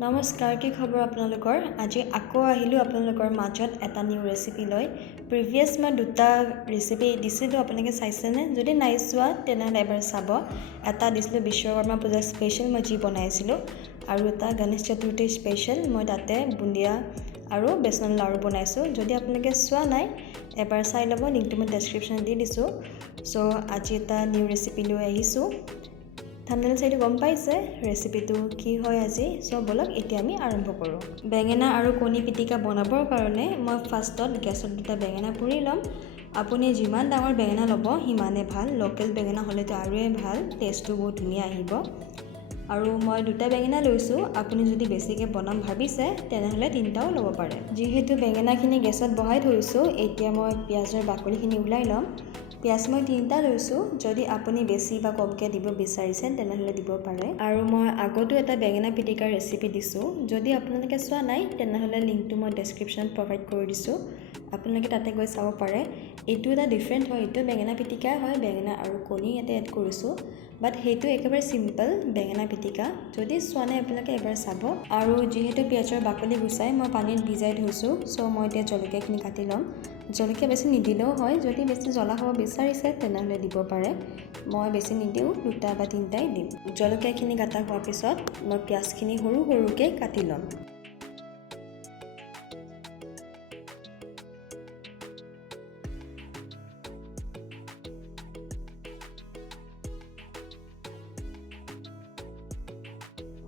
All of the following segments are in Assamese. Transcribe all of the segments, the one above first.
নমস্কাৰ, কি খবৰ আপোনালোকৰ? আজি আকৌ আহিলোঁ আপোনালোকৰ মাজত এটা নিউ ৰেচিপি লৈ। প্ৰিভিয়াছ মই দুটা ৰেচিপি দিছিলোঁ, আপোনালোকে চাইছেনে? যদি নাই চোৱা তেনেহ'লে এবাৰ চাব। এটা দিছিলোঁ বিশ্বকৰ্মা পূজাৰ স্পেচিয়েল মই যি বনাইছিলোঁ, আৰু এটা গণেশ চতুৰ্থীৰ স্পেচিয়েল মই তাতে বুন্দিয়া আৰু বেচন লাড়ু বনাইছোঁ। যদি আপোনালোকে চোৱা নাই এবাৰ চাই ল'ব, লিংকটো মই ডেছক্ৰিপশ্যনত দি দিছোঁ। চ' আজি এটা নিউ ৰেচিপি লৈ আহিছোঁ। থাম্বনেইল চাইটো গম পাইছে ৰেচিপিটো কি হয় আজি। চ' বলক এতিয়া আমি আৰম্ভ কৰোঁ। বেঙেনা আৰু কণী পিটিকা বনাবৰ কাৰণে মই ফাৰ্ষ্টত গেছত দুটা বেঙেনা পুৰি ল'ম। আপুনি যিমান ডাঙৰ বেঙেনা ল'ব সিমানে ভাল। লোকেল বেঙেনা হ'লেতো আৰুৱে ভাল, টেষ্টটো বহুত ধুনীয়া আহিব। আৰু মই দুটা বেঙেনা লৈছোঁ। আপুনি যদি বেছিকৈ বনাম ভাবিছে তেনেহ'লে তিনিটাও ল'ব পাৰে। যিহেতু বেঙেনাখিনি গেছত বহাই থৈছোঁ, এতিয়া মই পিঁয়াজৰ বাকলিখিনি ওলাই ল'ম। পিঁয়াজ মই তিনিটা লৈছোঁ। যদি আপুনি বেছি বা কমকৈ দিব বিচাৰিছে তেনেহ'লে দিব পাৰে। আৰু মই আগতো এটা বেঙেনা পিটিকাৰ ৰেচিপি দিছোঁ। যদি আপোনালোকে চোৱা নাই তেনেহ'লে লিংকটো মই ডেছক্ৰিপশ্যনত প্ৰভাইড কৰি দিছোঁ, আপোনালোকে তাতে গৈ চাব পাৰে। এইটো এটা ডিফাৰেণ্ট হয়, এইটো বেঙেনা পিটিকাই হয়, বেঙেনা আৰু কণী ইয়াতে এড কৰিছোঁ। বাট সেইটো একেবাৰে চিম্পল বেঙেনা পিটিকা। যদি চোৱা নাই আপোনালোকে এবাৰ চাব। আৰু যিহেতু পিঁয়াজৰ বাকলি গুচাই মই পানীত ভিজাই থৈছোঁ, চ' মই এতিয়া জলকীয়াখিনি কাটি ল'ম। জলকীয়া বেছি নিদিলেও হয়, যদি বেছি জ্বলা খাব বিচাৰিছে তেনেহ'লে দিব পাৰে। মই বেছি নিদিওঁ, দুটা বা তিনিটাই দিম। জলকীয়াখিনি কাটা হোৱাৰ পিছত মই পিঁয়াজখিনি সৰু সৰুকৈ কাটি ল'ম।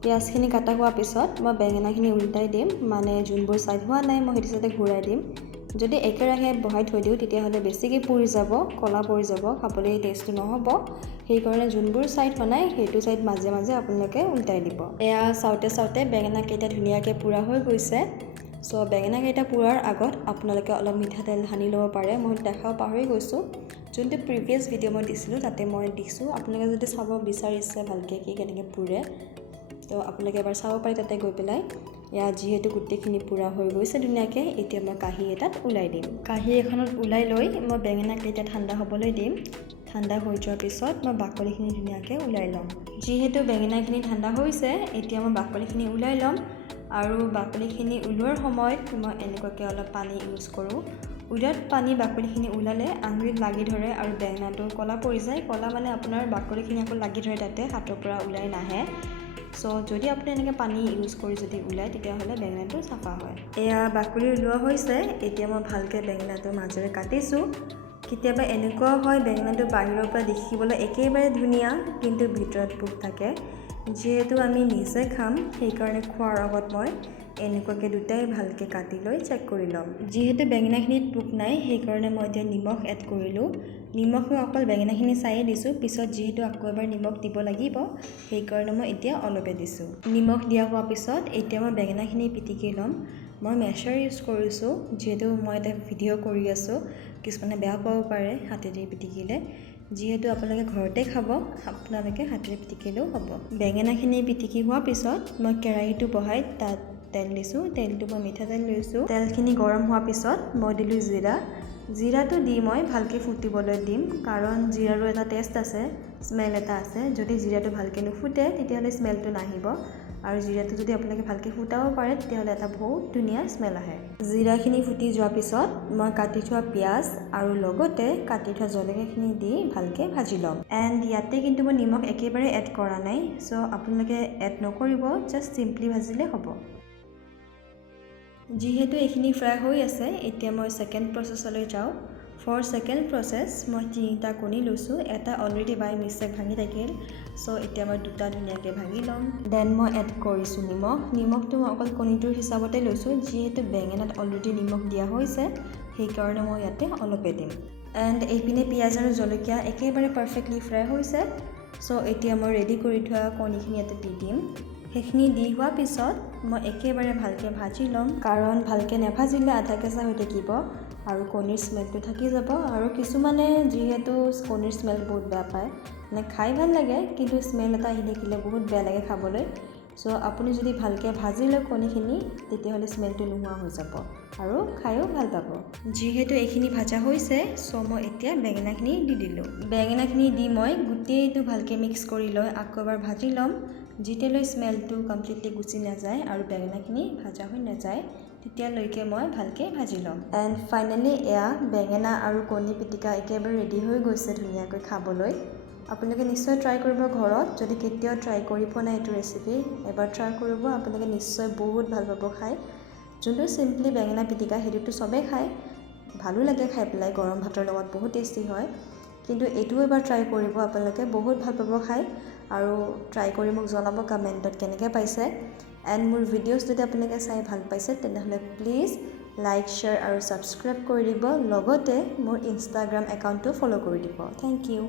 পিঁয়াজখিনি কাটা হোৱাৰ পিছত মই বেঙেনাখিনি উল্টাই দিম, মানে যোনবোৰ ছাইড হোৱা নাই মই সেইটো ছাইডে ঘূৰাই দিম। যদি একেৰাহে বহাই থৈ দিওঁ তেতিয়াহ'লে বেছিকৈ পুৰি যাব, ক'লা পৰি যাব, খাবলৈ টেষ্টটো নহ'ব। সেইকাৰণে যোনবোৰ ছাইড হোৱা নাই সেইটো ছাইড মাজে মাজে আপোনালোকে উল্টাই দিব। এয়া চাওঁতে চাওঁতে বেঙেনাকেইটা ধুনীয়াকৈ পুৰা হৈ গৈছে। চ' বেঙেনাকেইটা পুৰাৰ আগত আপোনালোকে অলপ মিঠাতেল সানি ল'ব পাৰে। মই দেখাব পাহৰি গৈছোঁ, যোনটো প্ৰিভিয়াছ ভিডিঅ' মই দিছিলোঁ তাতে মই দিছোঁ। আপোনালোকে যদি চাব বিচাৰিছে ভালকৈ কি কেনেকৈ পুৰে তো আপোনালোকে এবাৰ চাব পাৰে তাতে গৈ পেলাই। ইয়াত যিহেতু গোটেইখিনি পুৰা হৈ গৈছে ধুনীয়াকৈ, এতিয়া মই কাঁহী এটাত ওলাই দিম। কাঁহী এখনত ওলাই লৈ মই বেঙেনাকেইটা ঠাণ্ডা হ'বলৈ দিম। ঠাণ্ডা হৈ যোৱাৰ পিছত মই বাকলিখিনি ধুনীয়াকৈ ওলাই ল'ম। যিহেতু বেঙেনাখিনি ঠাণ্ডা হৈছে, এতিয়া মই বাকলিখিনি ওলাই ল'ম। আৰু বাকলিখিনি ওলোৱাৰ সময়ত মই এনেকুৱাকৈ অলপ পানী ইউজ কৰোঁ। উইদাউট পানী বাকলিখিনি ওলালে আঙুলিত লাগি ধৰে আৰু বেঙেনাটো ক'লা পৰি যায়। ক'লা মানে আপোনাৰ বাকলিখিনি আকৌ লাগি ধৰে, তাতে হাতৰ পৰা ওলাই নাহে। চ' যদি আপুনি এনেকৈ পানী ইউজ কৰি যদি ওলায় তেতিয়াহ'লে বেঙেনাটো চাফা হয়। এয়া বাকলি ওলোৱা হৈছে। এতিয়া মই ভালকৈ বেঙেনাটো মাজেৰে কাটিছোঁ। কেতিয়াবা এনেকুৱাও হয় বেঙেনাটো বাহিৰৰ পৰা দেখিবলৈ একেবাৰে ধুনীয়া কিন্তু ভিতৰত পোক থাকে। যিহেতু আমি নিজে খাম সেইকাৰণে খোৱাৰ আগত মই এনেকুৱাকৈ দুটাই ভালকৈ কাটি লৈ চেক কৰি ল'ম। যিহেতু বেঙেনাখিনিত পোক নাই সেইকাৰণে মই এতিয়া নিমখ এড কৰিলোঁ। নিমখ মই অকল বেঙেনাখিনি চায়েই দিছোঁ, পিছত যিহেতু আকৌ এবাৰ নিমখ দিব লাগিব সেইকাৰণে মই এতিয়া অলপে দিছোঁ। নিমখ দিয়া হোৱাৰ পিছত এতিয়া মই বেঙেনাখিনি পিটিকি ল'ম। মই মেছাৰ ইউজ কৰিছোঁ, যিহেতু মই এটা ভিডিঅ' কৰি আছোঁ। কিছুমানে বেয়া পাব পাৰে হাতেদি পিটিকিলে। যিহেতু আপোনালোকে ঘৰতে খাব, আপোনালোকে হাতেৰে পিটিকিলেও হ'ব। বেঙেনাখিনি পিটিকি হোৱাৰ পিছত মই কেৰাহীটো বহাই তাত তেল দিছোঁ। তেলটো মই মিঠাতেল লৈছোঁ। তেলখিনি গৰম হোৱাৰ পিছত মই দিলোঁ জিৰা। জিৰাটো দি মই ভালকৈ ফুটিবলৈ দিম, কাৰণ জিৰাৰো এটা টেষ্ট আছে, স্মেল এটা আছে। যদি জিৰাটো ভালকৈ নুফুটে তেতিয়াহ'লে স্মেলটো নাহিব। আৰু জিৰাটো যদি আপোনালোকে ভালকৈ ফুটাব পাৰে তেতিয়াহ'লে এটা বহুত ধুনীয়া স্মেল আহে। জিৰাখিনি ফুটি যোৱাৰ পিছত মই কাটি থোৱা পিঁয়াজ আৰু লগতে কাটি থোৱা জলকীয়াখিনি দি ভালকৈ ভাজি ল'ম। এণ্ড ইয়াতে কিন্তু মই নিমখ একেবাৰে এড কৰা নাই, চ' আপোনালোকে এড নকৰিব, জাষ্ট চিম্পলি ভাজিলে হ'ব। যিহেতু এইখিনি ফ্ৰাই হৈ আছে, এতিয়া মই ছেকেণ্ড প্ৰচেছলৈ যাওঁ। ফৰ ছেকেণ্ড প্ৰচেছ মই 3টা কণী লৈছোঁ। এটা অলৰেডি বাই মিষ্টেক ভাঙি থাকিল, চ' এতিয়া মই দুটা ধুনীয়াকৈ ভাঙি ল'ম। দেন মই এড কৰিছোঁ নিমখ। নিমখটো মই অকল কণীটোৰ হিচাপতে লৈছোঁ, যিহেতু বেঙেনাত অলৰেডি নিমখ দিয়া হৈছে সেইকাৰণে মই ইয়াতে অলপে দিম। এণ্ড এইপিনে পিঁয়াজ আৰু জলকীয়া একেবাৰে পাৰফেক্টলি ফ্ৰাই হৈছে। চ' এতিয়া মই ৰেডি কৰি থোৱা কণীখিনি ইয়াতে দি দিম। সেইখিনি দি হোৱাৰ পিছত মই একেবাৰে ভালকৈ ভাজি ল'ম, কাৰণ ভালকৈ নাভাজিলে আধা কেঁচা হৈ থাকিব আৰু কণীৰ স্মেলটো থাকি যাব। আৰু কিছুমানে যিহেতু কণীৰ স্মেল বহুত বেয়া পায়, মানে খাই ভাল লাগে কিন্তু স্মেল এটা আহি থাকিলে বহুত বেয়া লাগে খাবলৈ। চ' আপুনি যদি ভালকৈ ভাজি লয় কণীখিনি তেতিয়াহ'লে স্মেলটো নোহোৱা হৈ যাব আৰু খায়ো ভাল পাব। যিহেতু এইখিনি ভাজা হৈছে, চ' মই এতিয়া বেঙেনাখিনি দি দিলোঁ। বেঙেনাখিনি দি মই গোটেইটো ভালকৈ মিক্স কৰি লৈ আকৌ এবাৰ ভাজি ল'ম। যেতিয়ালৈ স্মেলটো কমপ্লিটলি গুচি নাযায় আৰু বেঙেনাখিনি ভাজা হৈ নাযায় তেতিয়ালৈকে মই ভালকৈ ভাজি ল'ম। এণ্ড ফাইনেলি এয়া বেঙেনা আৰু কণী পিটিকা একেবাৰে ৰেডি হৈ গৈছে ধুনীয়াকৈ খাবলৈ। আপোনালোকে নিশ্চয় ট্ৰাই কৰিব ঘৰত, যদি কেতিয়াও ট্ৰাই কৰি পোৱা নাই এইটো ৰেচিপি এবাৰ ট্ৰাই কৰিব, আপোনালোকে নিশ্চয় বহুত ভাল পাব খাই। যোনটো চিম্পলি বেঙেনা পিটিকা সেইটোতো চবেই খায়, ভালো লাগে খাই পেলাই, গৰম ভাতৰ লগত বহুত টেষ্টি হয়। কিন্তু এইটো এবাৰ ট্ৰাই কৰিব, আপোনালোকে বহুত ভাল পাব খাই। আৰু ট্ৰাই কৰি মোক জনাব কমেণ্টত কেনেকৈ পাইছে। এণ্ড মোৰ ভিডিঅ'ছ যদি আপোনালোকে চাই ভাল পাইছে তেনেহ'লে প্লিজ লাইক, শ্বেয়াৰ আৰু ছাবস্ক্ৰাইব কৰি দিব, লগতে মোৰ ইনষ্টাগ্ৰাম একাউণ্টটো ফ'ল' কৰি দিব। Thank U.